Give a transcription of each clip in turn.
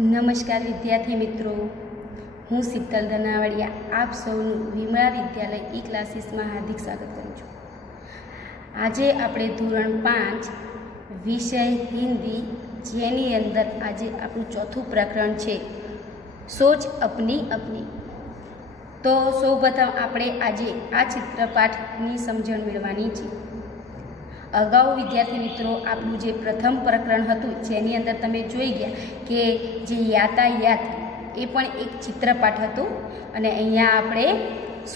नमस्कार विद्यार्थी मित्रों, हूँ शीतल धनावड़िया आप सौनु विमला विद्यालय ई क्लासीस में हार्दिक स्वागत करूँ छूं। आजे आपणे धोरण 5 विषय हिंदी जेनी अंदर आजे आपणुं चौथुं प्रकरण छे सोच अपनी अपनी। तो सौप्रथम आपणे आजे आ चित्रपाठनी समझण मेळवવાની છે। अगाऊ विद्यार्थी मित्रों आपणुं जे प्रथम प्रकरण हतुं जेनी अंदर तमे जोई गया कि जे यातायात ए पण एक चित्रपाठ हतुं अने अहींया आपणे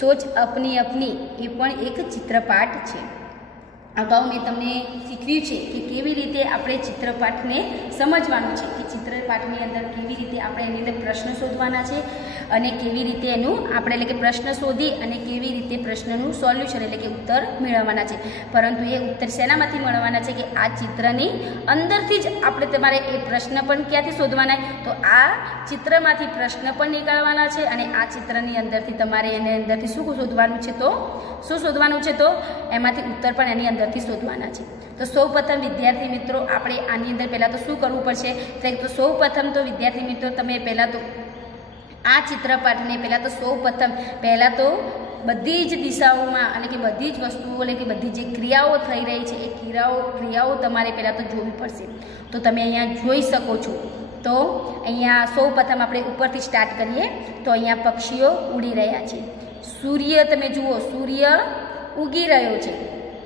सोच अपनी अपनी ए पण एक चित्रपाठ छे। अगाऊ मैं तमने शीखव्युं छे कि केवी रीते आपणे चित्रपाठने समजवानुं छे कि चित्रपाठनी अंदर केवी रीते आपणे एनी अंदर प्रश्न शोधवाना छे अने केवी रीते एनुं आपणे એટલે કે प्रश्न शोधी अने केवी रीते प्रश्ननुं सोल्यूशन એટલે કે उत्तर मेळववाना छे। परंतु ए उत्तर शेनामांथी मेळववाना छे कि आ चित्रनी अंदरथी ज आपणे तमारे ए प्रश्न पण क्यांथी शोधवाना तो आ चित्रमांथी प्रश्न पण निकाळवाना छे अने आ चित्रनी अंदरथी तमारे एने अंदरथी शुं शोधवानुं छे तो शुं शोधवानुं छे तो एमांथी उत्तर पण एनी अंदरथी शोधवाना छे। तो सौप्रथम विद्यार्थी मित्रों आपणे आनी अंदर पहेला तो शुं करवुं पड़शे तो सौप्रथम तो विद्यार्थी मित्रों तमे पहेला तो आ चित्रपाठने पहला तो बधी ज दिशाओमां अने कि बधी ज वस्तुओं એટલે કે बधी जे क्रियाओ थई रही छे ए क्रियाओ तमारे पहला तो जोवी पड़शे। तो तमे अहींया जोई शको छो। तो अहींया सौप्रथम आपणे उपरथी स्टार्ट करीए। तो अहींया पक्षीओ उड़ी रह्या छे। सूर्य तमे जुओ, सूर्य उगी रह्यो छे,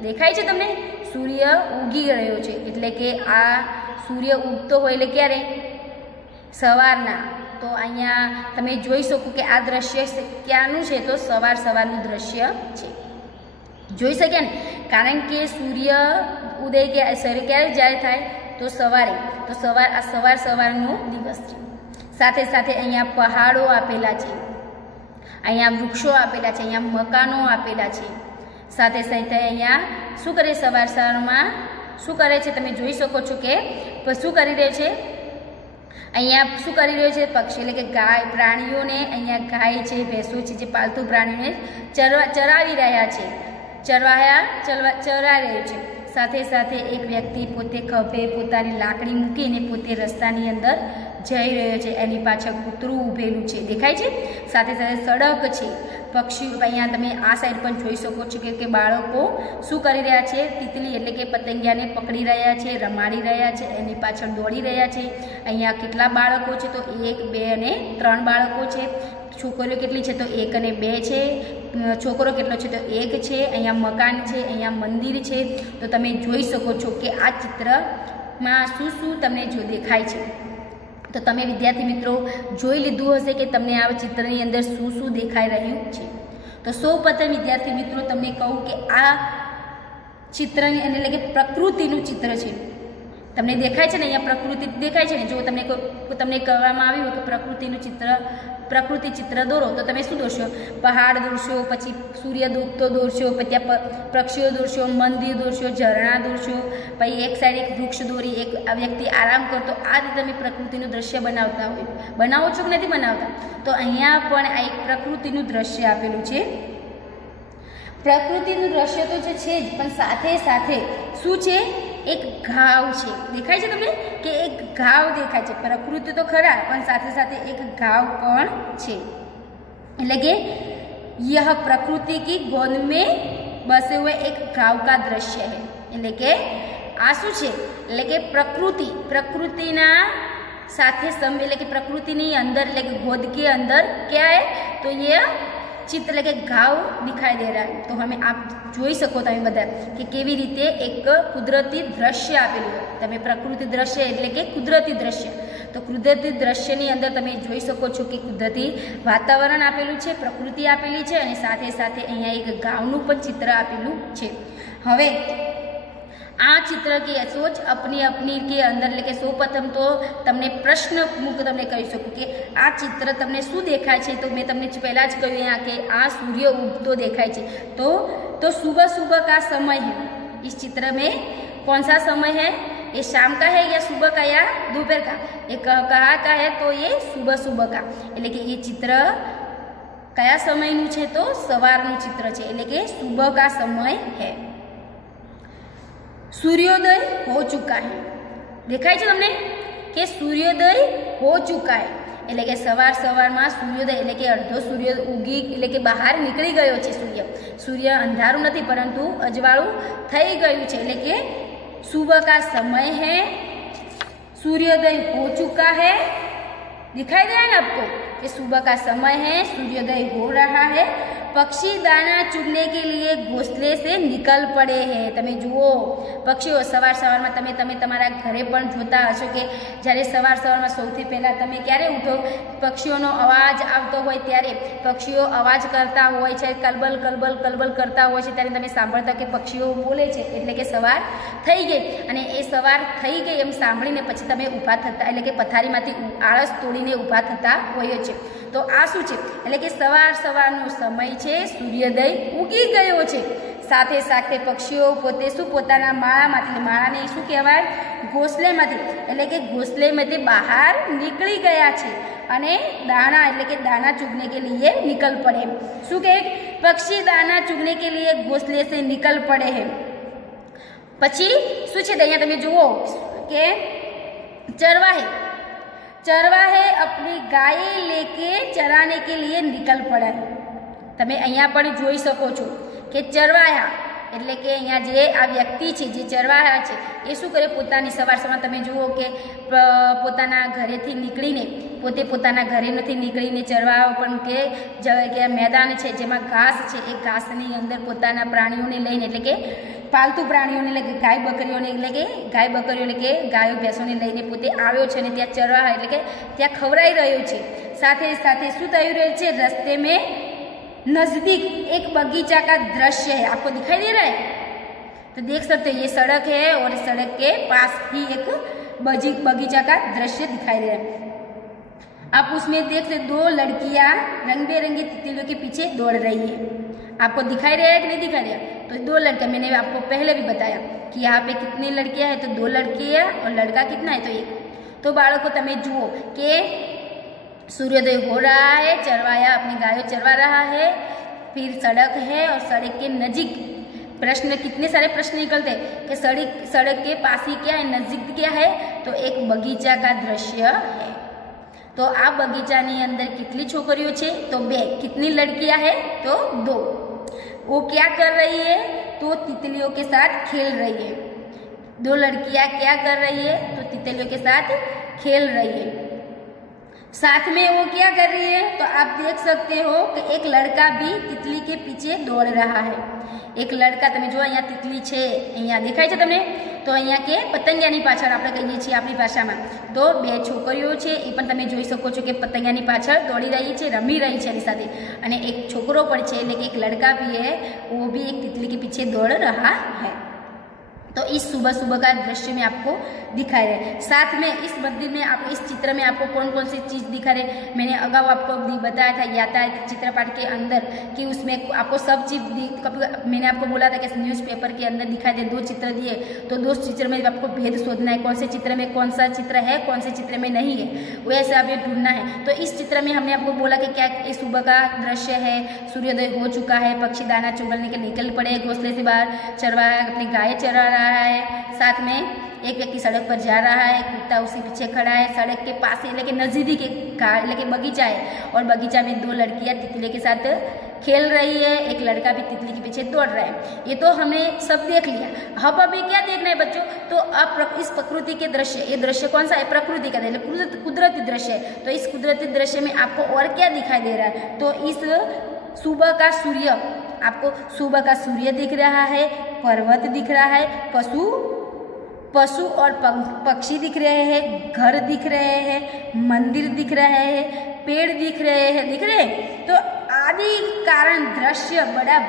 देखाय छे तमने? सूर्य उगी रह्यो छे એટલે કે आ सूर्य उगतो होय એટલે क्यारे? सवारना। तो अहींया तमे जोई शको कि आ दृश्य क्यानुं छे तो सवार सवारनुं दृश्य छे। जोई शक्या ने? कारण के सूर्य उदय क्यारे ज्यारे थाय तो सवारे। तो सवार सवारनो दिवस छे। साथे साथे अहींया पहाड़ो आपेला छे, अहींया वृक्षो आपेला छे, अहींया मकानो आपेला छे। साथे साथे अहींया शुं करे सवार सवारमां शुं करे छे तमे जोई शको छो के शुं करी रह्यो छे अहींया शुं करी रह्यो छे पक्षी એટલે કે ગાય પ્રાણીઓને अहींया गाय छे भैंसो छे जे पालतू प्राणीઓને ચરાવી રહ્યા છે ચરાવી રહ્યો છે। સાથે સાથે એક વ્યક્તિ પોતે ખભે પોતાની લાકડી મૂકીને પોતે રસ્તાની અંદર જઈ રહ્યો છે, એની પાછળ કૂતરું ઊભેલું છે, દેખાય છે। સાથે સાથે સડક છે, પક્ષી અહીંયા તમે આ સાઈડ પણ જોઈ શકો છો કે બાળકો શું કરી રહ્યા છે, તિતલી એટલે કે પતંગિયાને પકડી રહ્યા છે, રમાડી રહ્યા છે, એની પાછળ દોડી રહ્યા છે। અહીંયા કેટલા બાળકો છે તો 1 2 અને 3 બાળકો છે। છોકરીઓ કેટલી છે તો 1 અને 2 છે, છોકરો કેટલો છે તો 1 છે। અહીંયા મકાન છે, અહીંયા મંદિર છે। તો તમે જોઈ શકો છો કે આ ચિત્રમાં શું શું તમને જો દેખાય છે। तो तमे विद्यार्थी मित्रों जोई लीधुं हशे कि तमने आ चित्रनी अंदर शुं शुं देखाई रह्युं छे। तो सौप्रथम विद्यार्थी मित्रों तमने कहूँ कि आ चित्रनी એટલે કે પ્રકૃતિનું चित्र छे। तमने देखाय छे ने अहींया प्रकृति देखाय छे ने जो तमने कहेवामां आव्युं कि प्रकृति चित्र दोरो तो तमे शुं दोरशो? पहाड़ दोरशो, पछी सूर्य डूबतो दोरशो, पछी त्यां पक्षीओ दोरशो, मंदिर दोरशो, झरना दोरशो, पछी एक साइड एक वृक्ष दोरी, एक व्यक्ति आराम करतो। आ रीते तमे प्रकृतिनुं दृश्य बनावता होय। बनावो छो कि नथी बनावता? तो अहींया पण आ एक प्रकृतिनुं दृश्य आपेलुं छे। प्रकृतिनुं दृश्य तो छे ज पण साथे साथे शुं छे? एक घाव छे, देखाय छे तमने कि एक घाव देखाय छे। प्रकृति तो खरा पण साथे साथे एक घाव पण छे એટલે કે यह प्रकृति की गोद में बसे हुए एक घाव का दृश्य है। એટલે કે આ શું છે એટલે કે પ્રકૃતિના સાથે સમ એટલે કે પ્રકૃતિની અંદર એટલે કે गोद के अंदर क्या है तो ये चित्र એટલે કે घाव दिखाई दे रहा है। तो हमें आप જોઈ શકો તમે બધા કે કેવી રીતે એક કુદરતી દ્રશ્ય આપેલું છે। તમે પ્રકૃતિ દ્રશ્ય એટલે કે કુદરતી દ્રશ્ય, તો કુદરતી દ્રશ્યની અંદર તમે જોઈ શકો છો કે કુદરતી વાતાવરણ આપેલું છે, પ્રકૃતિ આપેલી છે અને સાથે સાથે અહીંયા એક ગામનું પણ ચિત્ર આપેલું છે। હવે आ चित्र की सोच अपनी अपनी के अंदर लेके सौप्रथम तो तमने प्रश्न मुक तमने कही सकूँ कि आ चित्र तमने शू देखाय छे। तो मैं तमने पहला ज कहूँ यहाँ कि आ सूर्य उगतो देखाय छे। तो सुबह सुबह का समय है। इस चित्र में कौन सा समय है? ये शाम का है या सुबह का या दोपहर का? ये कहा का है तो ये सुबह सुबह का એટલે કે ये चित्र कया समयनुं छे तो सवारनुं चित्र छे એટલે કે सुबह का समय है। सूर्योदय हो चुका है, देखाय छे तमने कि सूर्योदय हो चुका है, એટલે કે સવાર સવારમાં સૂર્યોદય એટલે કે અડધો સૂર્ય ઉગી એટલે કે બહાર નીકળી ગયો છે સૂર્ય અંધારું નથી પરંતુ અજવાળું થઈ ગયું છે, એટલે કે सुबह का समय है, सूर्योदय हो चुका है। दिखाई दे रहा है ना आपको कि सुबह का समय है, सूर्योदय हो रहा है। पक्षी दाना चुगने के लिए घोंसले से निकल पड़े हैं। तमे जुओ पक्षीओ सवार सवार में तमे तमारा घरे पण जोता हशो कि ज्यारे सवार सवार में सौथी पहला तमे क्यारे उठो, पक्षीओनो अवाज आवतो होय त्यारे पक्षीओ अवाज करता होय छे, कलबल कलबल कलबल करता होय छे, त्यारे तमे सांभळता कि पक्षीओ बोले छे એટલે કે સવાર થઈ ગઈ અને એ સવાર થઈ ગઈ એમ સાંભળીને પછી તમે ઊભા થતા એટલે કે પથારીમાંથી આળસ તોડીને ઊભા થતા હોય છે। તો આ શું છે એટલે કે સવાર સવારનો સમય છે, સૂર્યોદય ઉગી ગયો છે। સાથે સાથે પક્ષીઓ પોતે શું પોતાના માળામાંથી, માળાને શું કહેવાય ઘોંસલેમાંથી એટલે કે ઘોંસલેમાંથી બહાર નીકળી ગયા છે અને દાણા એટલે કે દાना चुगने के लिए निकल पड़े। શું કહે પક્ષી દાना चुगने के लिए घोंसले से निकल पड़े हैं। પછી શું છે અહીંયા તમે જુઓ કે चरवाहे अपनी गाय लेके चराने के लिए निकल पड़ा है। तमे अहींया पण जोई शको छो कि चरवाहा એટલે કે અહીંયા જે આ વ્યક્તિ છે જે ચરવાહા છે એ શું કરે પોતાની સવાર સવાર તમે જુઓ કે પોતાના ઘરેથી નીકળીને પોતે પોતાના ઘરે નથી નીકળીને ચરવાહા પણ કે મેદાન છે જેમાં ઘાસ છે એ ઘાસની અંદર પોતાના પ્રાણીઓને લઈને એટલે કે પાલતુ પ્રાણીઓને એટલે કે ગાય બકરીઓને એટલે કે ગાયો ભેંસોને લઈને પોતે આવ્યો છે અને ત્યાં ચરવાહા એટલે કે ત્યાં ખવરાઈ રહ્યો છે। સાથે સાથે શું થઈ રહ્યું છે રસ્તે में नजदीक एक बगीचा का दृश्य है। आपको दिखाई दे रहा है तो देख सकते हो ये सड़क है और सड़क के पास ही एक बगीचा का दृश्य दिखाई दे रहा है। आप उसमें देख सकते दो लड़कियां रंग बिरंगी तितलियों के पीछे दौड़ रही है। आपको दिखाई दे रहा है कि नहीं दिखाई दे रहा? तो दो लड़कियां मैंने आपको पहले भी बताया कि यहाँ पे कितनी लड़कियां हैं तो दो लड़कियां और लड़का कितना है तो एक। तो बाळको तमे जुओ कि सूर्योदय हो रहा है, चरवाया अपनी गायों चरवा रहा है, फिर सड़क है और सड़क के नजीक प्रश्न कितने सारे प्रश्न निकलते हैं कि सड़क के पास ही क्या है नजीक क्या है तो एक बगीचा का दृश्य है। तो आ बगीचानी अंदर कितनी छोकरीओ छे तो बे, कितनी लड़कियां है तो दो। वो क्या कर रही है तो तितलियों के साथ खेल रही है। दो लड़कियां क्या कर रही है तो तितलियों के साथ खेल रही है। साथ में वो क्या कर रही है तो आप देख सकते हो कि एक लड़का भी तितली के पीछे दौड़ रहा है। एक लड़का तमे जो अहींया तितली छे अहींया देखाय छे तमने तो अहींया के पतंगियानी पाछळ आपणे कहीए छीए आपणी भाषामां तो बे छोकरीओ छे ए पण तमे जोई शको छो कि पतंगियानी पाछळ दौड़ी रही छे, रमी रही छे एनी साथे अने एक छोकरो पण छे એટલે કે एक लड़का भी है वो भी एक तितली के पीछे दौड़ रहा है। तो इस सुबह सुबह का दृश्य में आपको दिखा रहे। साथ में इस मंदिर में आप इस चित्र में आपको कौन कौन सी चीज़ दिखा रहे मैंने अगाऊ आपको बताया था यातायात चित्रपाठ के अंदर कि उसमें आपको सब चीज़ मैंने आपको बोला था कि न्यूज़पेपर के अंदर दिखाई दे दो चित्र दिए तो दो चित्र में आपको भेद शोधना है, कौन से चित्र में कौन सा चित्र है कौन से चित्र में नहीं है वैसे आप ये ढूंढना है। तो इस चित्र में हमने आपको बोला कि क्या सुबह का दृश्य है, सूर्योदय हो चुका है, पक्षी दाना चुगलने के निकल पड़े, घोंसले से बाहर चरवाहा अपनी गाय चरा रहा है, साथ में एक व्यक्ति सड़क पर जा रहा है, कुत्ता उसी पीछे खड़ा है, सड़क के पास लेके नजदीक एक बगीचा है और बगीचा में दो लड़कियां तितली के साथ खेल रही है, एक लड़का भी तितली के पीछे दौड़ रहा है। ये तो हमने सब देख लिया। अब अभी क्या देखना है बच्चों तो अब इस प्रकृति के दृश्य, ये दृश्य कौन सा है प्रकृति का कुदरती दृश्य है। तो इस कुदरती दृश्य में आपको और क्या दिखाई दे रहा है तो इस सुबह का सूर्य आपको सुबह का सूर्य दिख रहा है, पर्वत दिख रहा है, पशु और पक्षी दिख रहे हैं, घर दिख रहे हैं, मंदिर दिख रहे हैं, पेड़ दिख रहे हैं तो आदि कारण दृश्य बड़ा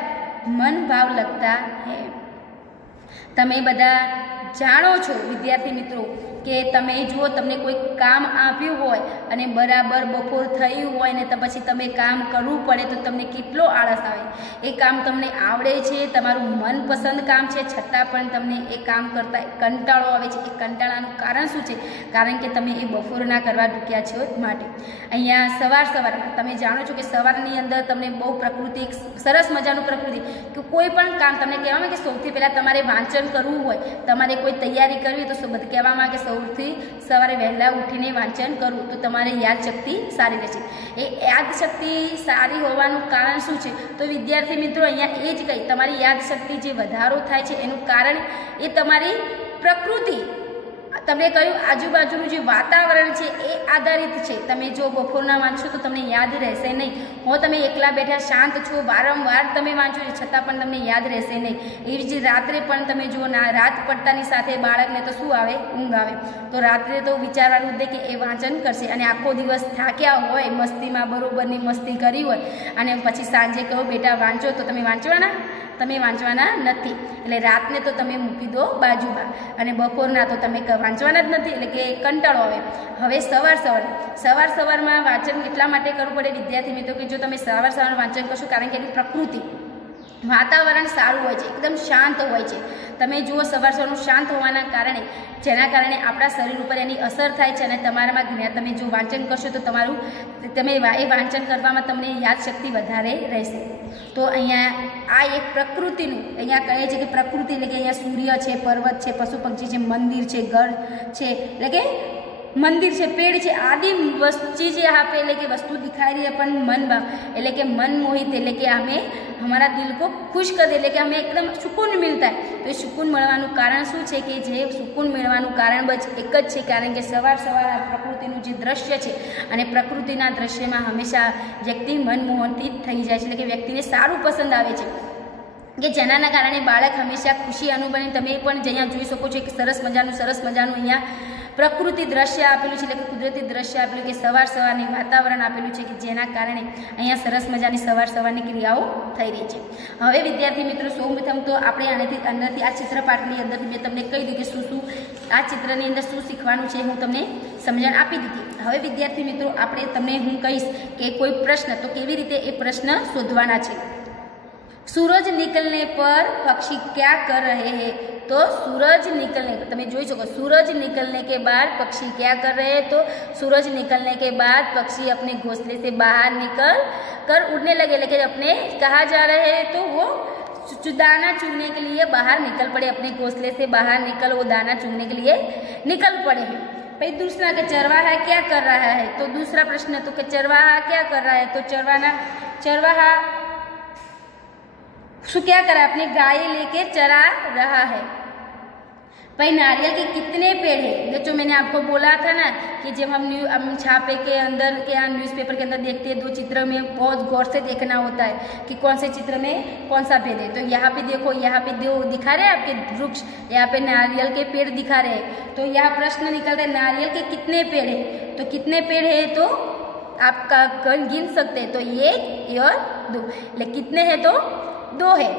मन भाव लगता है। तमे बधा जाणो छो विद्यार्थी मित्रों કે તમે જો તમને કોઈ કામ આપ્યું હોય અને બરાબર બપોર થઈ હોય ને તો પછી તમે કામ કરવું પડે તો તમને કેટલો આળસ આવે। એ કામ તમને આવડે છે, તમારું મનપસંદ કામ છે છતાં પણ તમને એ કામ કરતા કંટાળો આવે છે। એ કંટાળાનું કારણ શું છે કારણ કે તમે એ બપોરના કરવા ઢૂક્યા છો માટે। અહીંયા સવારમાં તમે જાણો છો કે સવારની અંદર તમને બહુ પ્રકૃતિ સરસ મજાનું પ્રકૃતિ કે કોઈ પણ કામ તમને કહેવામાં કે સૌથી પહેલાં તમારે વાંચન કરવું હોય, તમારે कोई तैयारी करवी तो कहेवामां आवे के सौथी सवारे वहेला उठीने वांचन करवुं तो तमारी यादशक्ति सारी रहेशे। ए यादशक्ति सारी होवानुं कारण शुं छे तो विद्यार्थी मित्रों अहींया ए ज कही तमारी यादशक्ति जे वधारो थाय छे एनुं कारण ए तमारी प्रकृति तमने कह्युं आजुबाजुनुं जे वातावरण छे ए आधारित छे। तमे जो बपोરના वांचो तो तमने याद रहेशे नहीं। हो तमे एकला बैठा शांत छो वारंवार तमे वांचो छतां पण तमने याद रहेशे नहीं। एवी ज रात्रे पण तमे जो रात पड़तानी साथे बाळकने तो शुं आवे ऊंघ आवे तो रात्रे तो विचारवानुं दे के ए वांचन करशे अने आखो दिवस थाक्या होय मस्तीमां बरोबरनी मस्ती करी होय अने पछी सांजे कहो बेटा वांचो तो तमे वांचवाना तमे वांचवाना नथी एटले रातने तो तमे मूकी दो बाजुमां अने बपोરના तो तमे वांचवाना ज नथी एटले के कंटाळो आवे। हवे सवार सवारमां वांचन એટલા માટે કરવું પડે विद्यार्थी मित्रों के जो तमे सवार वांचन करशो कारण के प्रकृति वातावरण सारू होय छे एकदम शांत होय छे। तमे जुओ सवार शांत होवाना कारणे जेना कारणे आपणा शरीर पर एनी असर थाय छे अने तमारामां ज्ञान तमे जो वांचन करशो तो तमारुं तमे ए वांचन करवामां तमने यादशक्ति वधारे रहेशे। तो अहींया आ एक प्रकृतिनुं अहींया कहे छे कि प्रकृति एटले के अहींया सूर्य छे पर्वत छे पशु पक्षी छे मंदिर छे घर छे एटले के मंदिर छे पेड़ छे आदि चीज़ यहाँ पे एटले के वस्तु दिखाई रही है पण मन एटले के मन मोहित एटले के हमें हमारा दिल को खुश कर दे एटले के हमें एकदम सुकून मिलता है। तो ये सुकून मळवानुं कारण शुं छे कि जे सुकून मेळवानुं कारण बस एक ज छे कारण के सवार आ प्रकृतिनुं जे दृश्य छे अने प्रकृतिना दृश्यमां हमेशा व्यक्ति मनमोहित थई जाय छे एटले के व्यक्तिने सारूं पसंद आवे छे कि जेना कारणे बाळक हमेशा खुशी अनुभवे। तमे पण अहींया जोई शको छो कि सरस मजानुं अहींया प्रकृति दृश्य आपेलू है कि कुदरती दृश्य आपेलू कि सवार वातावरण आपेलू है कि जेना कारणे अहींया सरस मजानी सवार क्रियाओ थई रही है। हवे विद्यार्थी मित्रों सौप्रथम तो आपणे आनेथी अंदरथी आ चित्रपाठनी अंदरथी मैं तमने कही दीधुं कि शुं आ चित्रनी अंदर शुं शीखवानुं छे हूँ तमने समझण आपी दीधी। हवे विद्यार्थी मित्रों आपणे तमने हूँ कहीश कि कोई प्रश्न तो केवी रीते ए प्रश्न शोधवाना छे। सूरज निकलने पर पक्षी क्या कर रहे हैं तो सूरज निकलने पर तमे जोई शको सूरज निकलने के बाद पक्षी क्या कर रहे हैं तो सूरज निकलने के बाद पक्षी अपने घोंसले से बाहर निकल कर उड़ने लगे। लेकिन अपने कहाँ जा रहे हैं तो वो दाना चुगने के लिए बाहर निकल पड़े अपने घोंसले से बाहर निकल वो दाना चुगने के लिए निकल पड़े हैं। भाई दूसरा कि चरवाहा क्या कर रहा है तो दूसरा प्रश्न तो कि चरवाहा क्या कर रहा है तो चरवाहा शू क्या करा अपनी गाय लेके चरा रहा है। भाई नारियल के कितने पेड़ है जो मैंने आपको बोला था ना कि जब हम छापे के अंदर क्या न्यूज़पेपर के अंदर देखते हैं दो चित्र में बहुत गौर से देखना होता है कि कौन से चित्र में कौन सा पेड़ है। तो यहाँ पे देखो यहाँ पे दो दिखा रहे हैं आपके वृक्ष यहाँ पे नारियल के पेड़ दिखा रहे हैं। तो यहाँ प्रश्न निकलता है नारियल के कितने पेड़ है तो कितने पेड़ है तो आपका गिन सकते हैं तो एक और दो लेकिन कितने हैं तो दो है।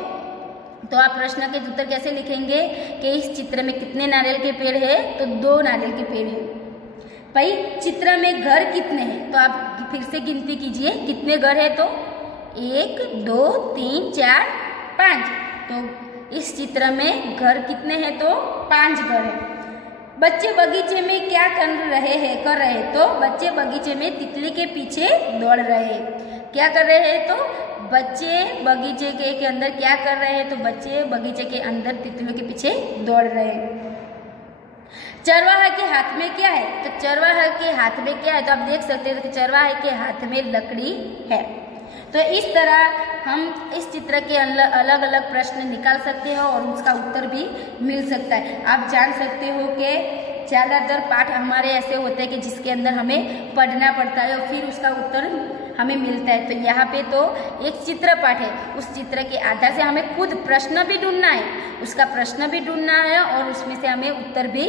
तो आप प्रश्न के उत्तर कैसे लिखेंगे कि इस चित्र में कितने नारियल के पेड़ है तो दो नारियल के पेड़ है। भाई चित्र में घर कितने हैं तो आप फिर से गिनती कीजिए कितने घर है तो 1 2 3 4 5। तो इस चित्र में घर कितने हैं तो 5 घर है। बच्चे बगीचे में क्या कर रहे हैं तो बच्चे बगीचे में तितली के पीछे दौड़ रहे हैं। क्या कर रहे हैं तो बच्चे बगीचे के अंदर क्या कर रहे हैं तो बच्चे बगीचे के अंदर तितलियों के पीछे दौड़ रहे हैं। चरवाहा के हाथ में क्या है तो चरवाहा के हाथ में क्या है तो आप देख सकते हैं कि चरवाहे के हाथ में लकड़ी है। तो इस तरह हम इस चित्र के अलग अलग प्रश्न निकाल सकते हैं और उसका उत्तर भी मिल सकता है। आप जान सकते हो कि ज़्यादातर पाठ हमारे ऐसे होते हैं कि जिसके अंदर हमें पढ़ना पड़ता है और फिर उसका उत्तर हमें मिलता है। तो यहाँ पे तो एक चित्र पाठ है उस चित्र के आधार से हमें खुद प्रश्न भी ढूंढना है उसका प्रश्न भी ढूंढना है और उसमें से हमें उत्तर भी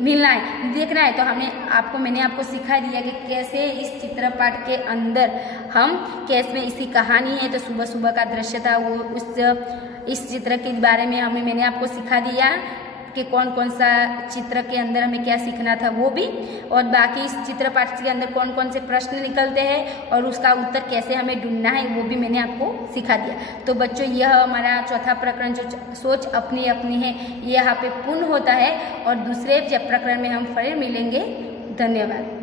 मिलना है देखना है। तो मैंने आपको सिखा दिया कि कैसे इस चित्र पाठ के अंदर हम कैसे इसकी कहानी है तो सुबह सुबह का दृश्य था वो इस चित्र के बारे में मैंने आपको सिखा दिया कि कौन कौन सा चित्र के अंदर हमें क्या सीखना था वो भी और बाकी इस चित्र पाठ के अंदर कौन कौन से प्रश्न निकलते हैं और उसका उत्तर कैसे हमें ढूंढना है वो भी मैंने आपको सिखा दिया। तो बच्चों यह हमारा चौथा प्रकरण जो सोच अपनी अपनी है ये यहाँ पे पूर्ण होता है और दूसरे प्रकरण में हम फिर मिलेंगे। धन्यवाद।